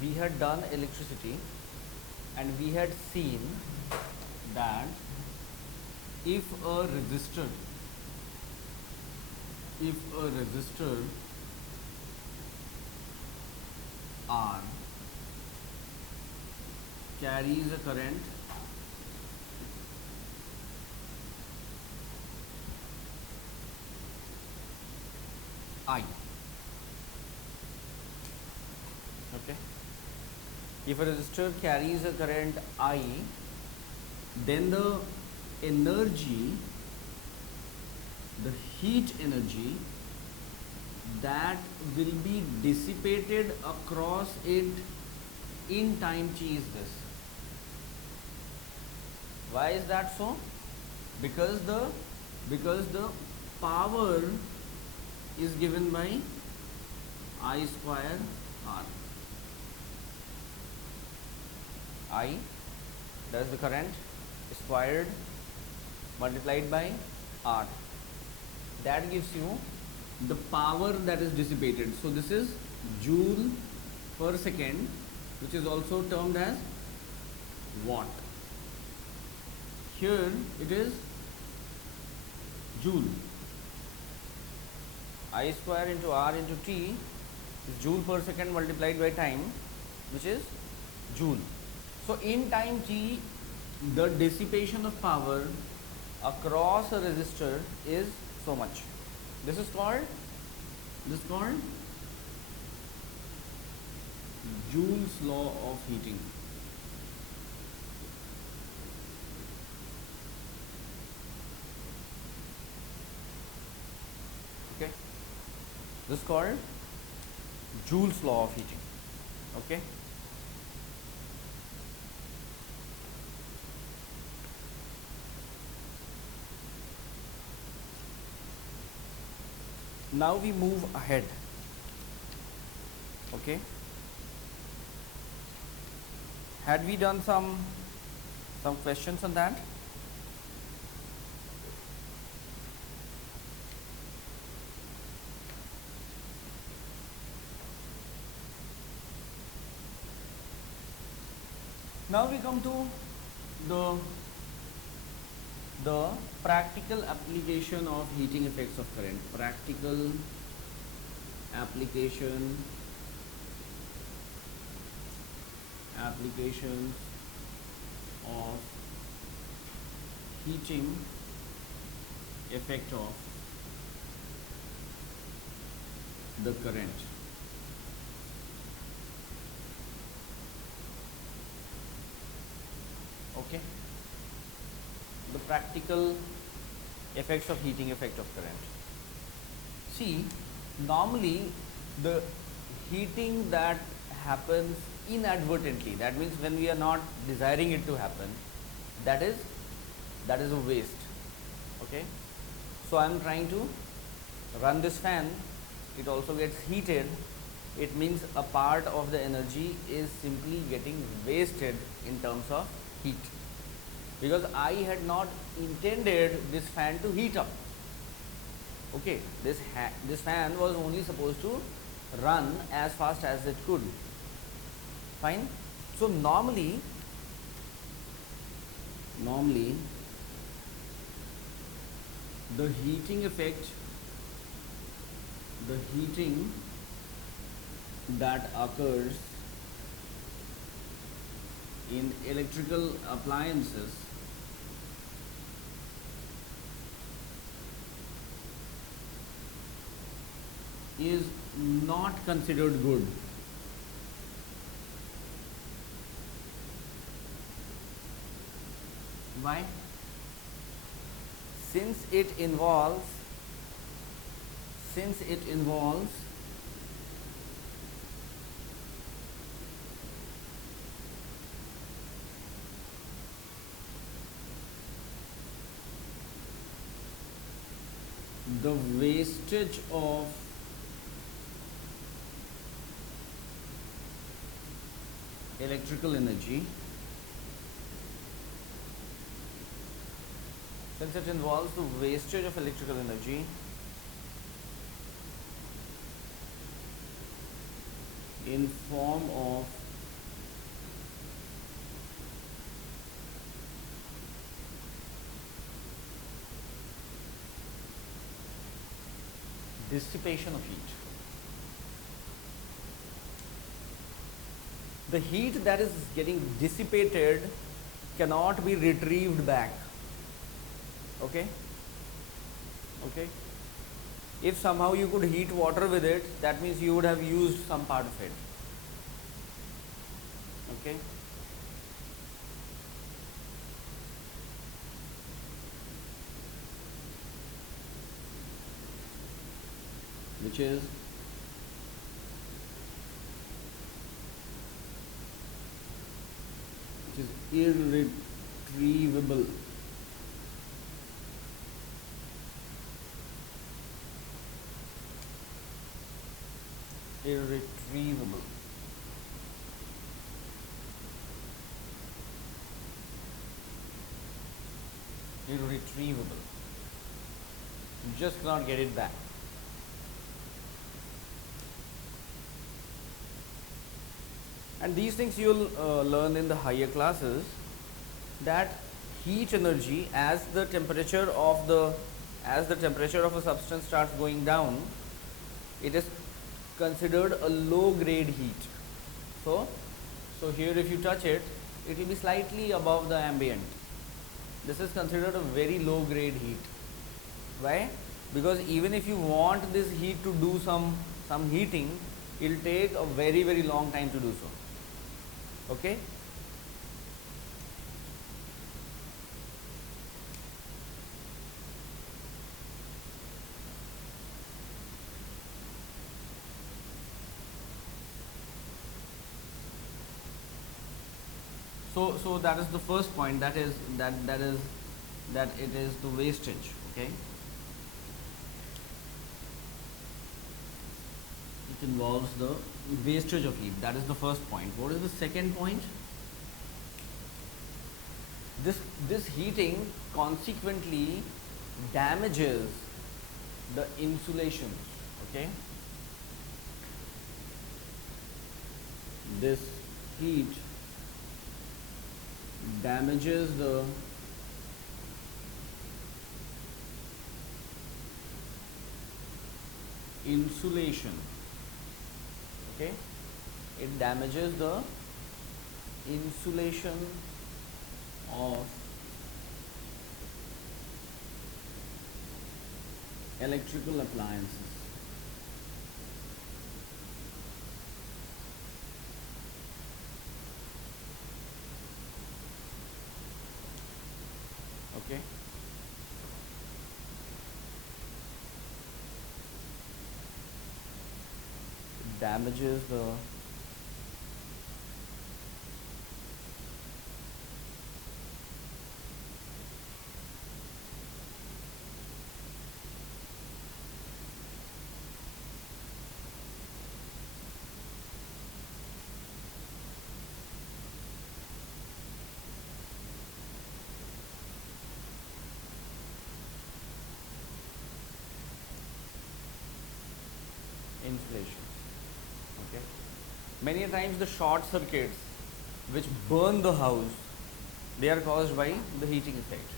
we had done electricity and we had seen that if a resistor R carries a current I, okay, if a resistor carries a current I, then the energy, the heat energy that will be dissipated across it in time t is this. Why is that so? Because the power is given by I square R. I, that is the current, squared multiplied by R. That gives you the power that is dissipated. So this is joule per second, which is also termed as watt. Here it is joule. I square into R into T is joule per second multiplied by time, which is joule. So in time t, the dissipation of power across a resistor is so much. This is called Joule's law of heating. Okay, this is called Joule's law of heating. Okay. Now we move ahead. Okay. Had we done some questions on that? Now we come to the practical application of heating effects of current. Practical applications of heating effect of the current. Okay, the practical effects of heating effect of current. See, normally the heating that happens inadvertently, that means when we are not desiring it to happen, that is a waste. Okay, so I am trying to run this fan, it also gets heated. It means a part of the energy is simply getting wasted in terms of heat, because I had not intended this fan to heat up. Okay, this fan was only supposed to run as fast as it could. Fine. So normally the heating effect, the heating that occurs in electrical appliances is not considered good. Why? Since it involves the wastage of electrical energy, since it involves the wastage of electrical energy, in form of dissipation of heat. The heat that is getting dissipated cannot be retrieved back. Okay? Okay? If somehow you could heat water with it, that means you would have used some part of it. Okay? Which is irretrievable. Irretrievable. Irretrievable. You just cannot get it back. And these things you'll learn in the higher classes, that heat energy, as the temperature of a substance starts going down, it is considered a low grade heat. So here if you touch it, it will be slightly above the ambient. This is considered a very low grade heat. Why? Because even if you want this heat to do some heating, it will take a very, very long time to do so. Okay? So that is the first point, that it is the wastage. Okay? It involves the wastage of heat. That is the first point. What is the second point? This heating consequently damages the insulation. Okay? This heat damages the insulation. Okay? It damages the insulation of electrical appliances. Okay? It damages the insulation. Okay? Many a times the short circuits which burn the house, they are caused by the heating effect,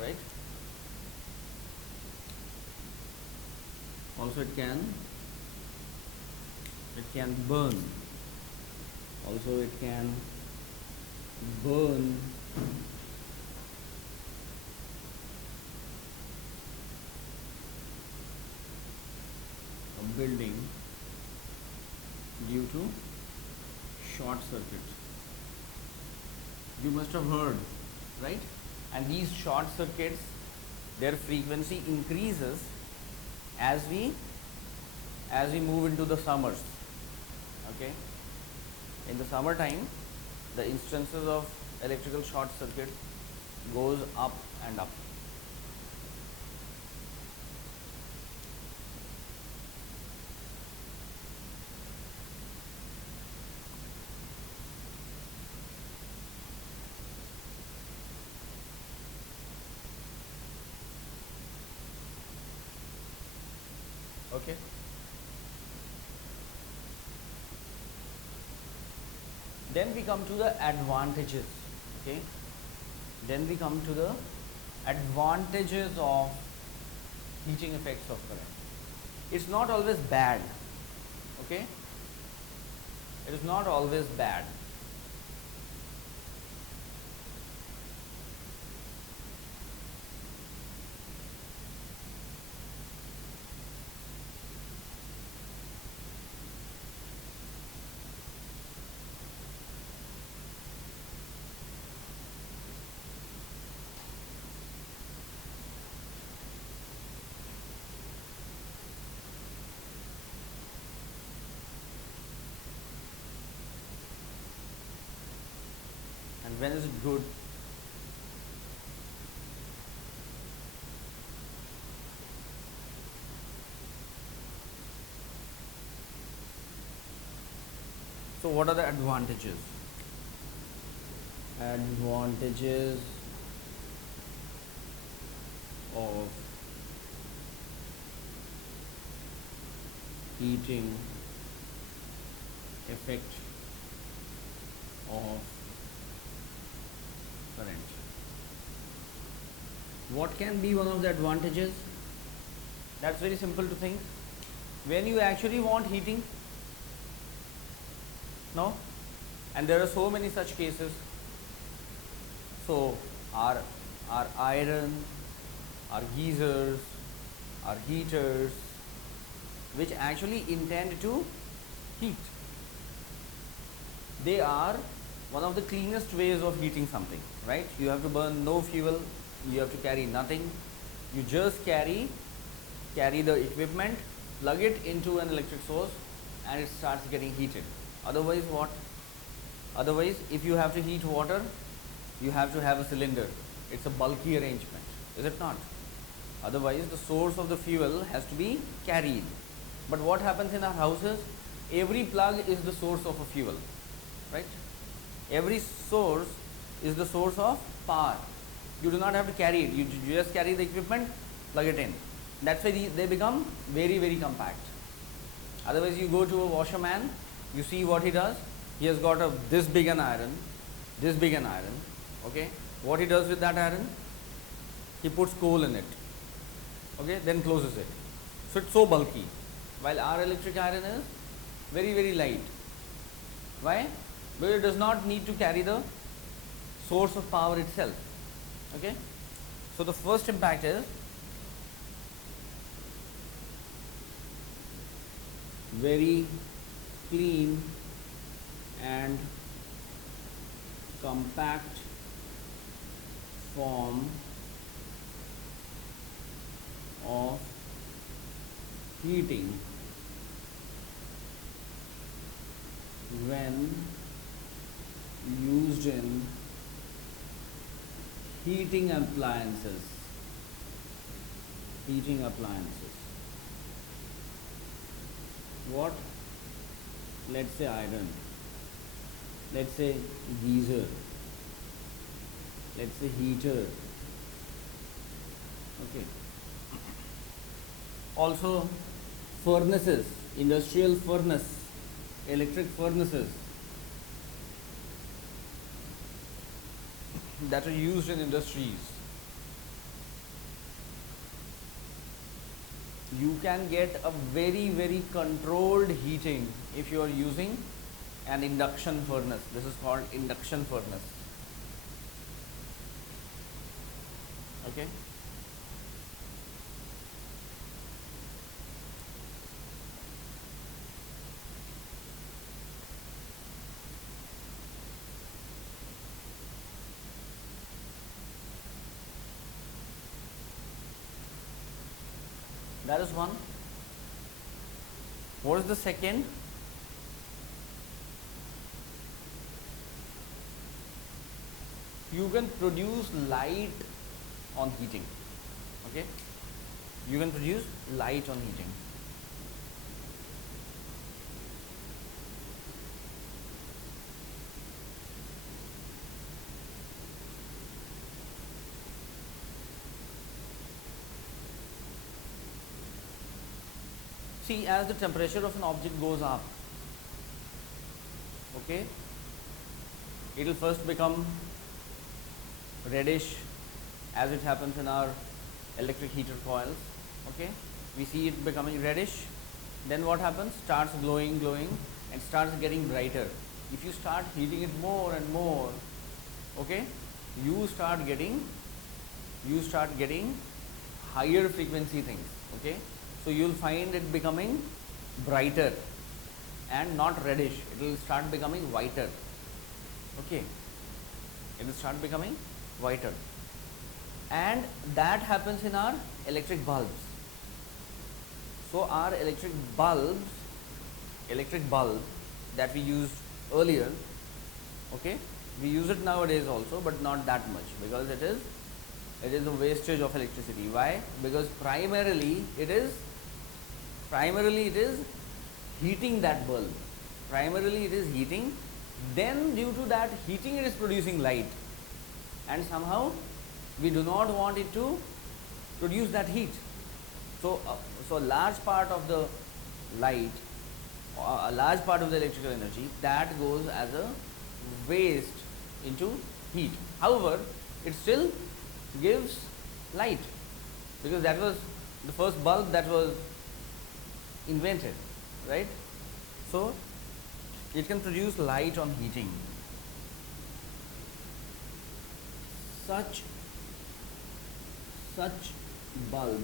right? Also it can burn. Also it can burn a building due to short circuit. You must have heard, right? And these short circuits, their frequency increases as we move into the summers. Okay? In the summertime, the instances of electrical short circuit goes up and up. Okay? Then we come to the advantages. Okay? Then we come to the advantages of heating effects of current. it's not always bad. Okay, it is not always bad. And when is it good? So what are the advantages? Advantages of heating effect of current. What can be one of the advantages? That's very simple to think. When you actually want heating, no? And there are so many such cases. So our iron, our geysers, our heaters, which actually intend to heat, they are one of the cleanest ways of heating something, right? You have to burn no fuel, you have to carry nothing, you just carry the equipment, plug it into an electric source, and it starts getting heated. Otherwise what? Otherwise, if you have to heat water, you have to have a cylinder. It's a bulky arrangement, is it not? Otherwise, the source of the fuel has to be carried. But what happens in our houses? Every plug is the source of a fuel, right? Every source is the source of power. You do not have to carry it. You just carry the equipment, plug it in. That's why they become very, very compact. Otherwise, you go to a washerman, you see what he does. He has got this big an iron, okay? What he does with that iron? He puts coal in it, okay? Then closes it. So it's so bulky. While our electric iron is very, very light. Why? Because it does not need to carry the source of power itself, okay? So the first impact is very clean and compact form of heating when used in heating appliances. What? Let's say iron, let's say geyser, let's say heater, okay? Also furnaces, industrial furnace, electric furnaces that are used in industries. You can get a very, very controlled heating if you are using an induction furnace. This is called induction furnace, okay? That is one. What is the second? You can produce light on heating, okay? You can produce light on heating. See, as the temperature of an object goes up, okay, it will first become reddish, as it happens in our electric heater coils, okay, we see it becoming reddish. Then what happens? Starts glowing, and starts getting brighter. If you start heating it more and more, okay, you start getting higher frequency things. Okay, so you'll find it becoming brighter and not reddish. It will start becoming whiter. Okay, it will start becoming whiter, and that happens in our electric bulbs. So our electric bulb that we used earlier, okay, we use it nowadays also, but not that much, because it is a wastage of electricity. Why? Because primarily it is heating that bulb. Primarily it is heating, then due to that heating it is producing light, and somehow we do not want it to produce that heat. So a large part of the light, a large part of the electrical energy, that goes as a waste into heat. However, it still gives light, because that was the first bulb that was invented, right? So it can produce light on heating. Such bulbs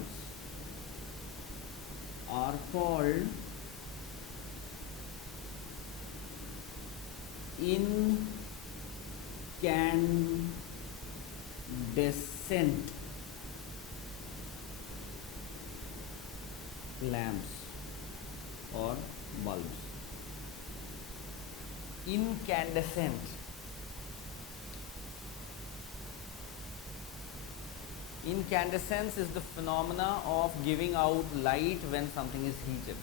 are called incandescent lamps or bulbs. Incandescent. Incandescence is the phenomena of giving out light when something is heated.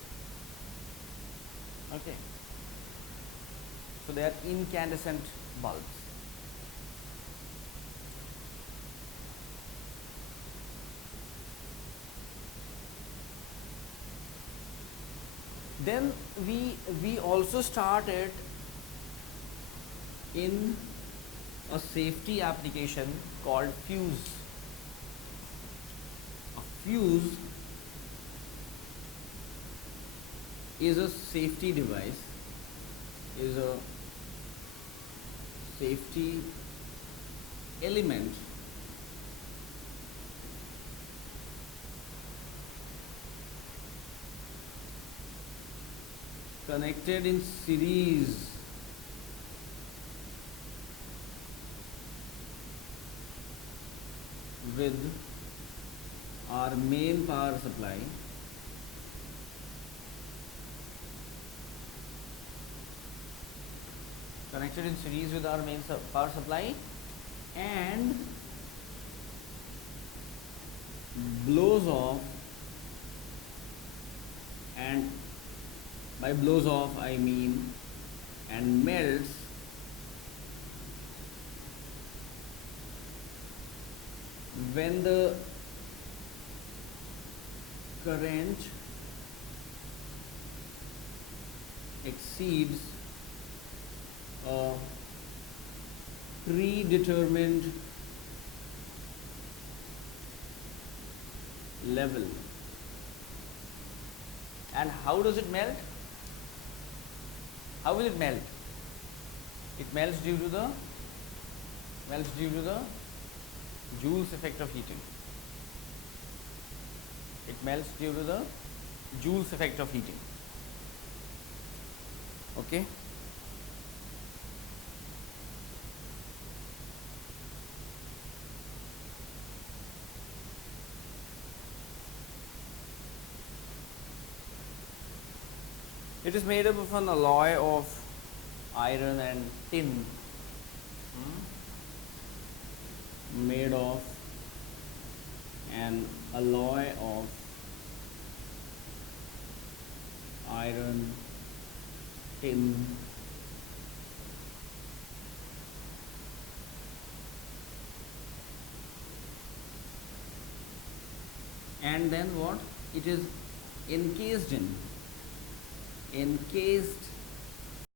Okay. So they are incandescent bulbs. Then we also started in a safety application called fuse. A fuse is a safety device, is a safety element connected in series with our main power supply, and blows off, and by blows off I mean and melts when the current exceeds a predetermined level. And how does it melt? How will it melt? It melts due to the Joule's effect of heating. It melts due to the Joule's effect of heating. Okay. It is made up of an alloy of iron and tin, made of an alloy of iron, tin, and then what? It is encased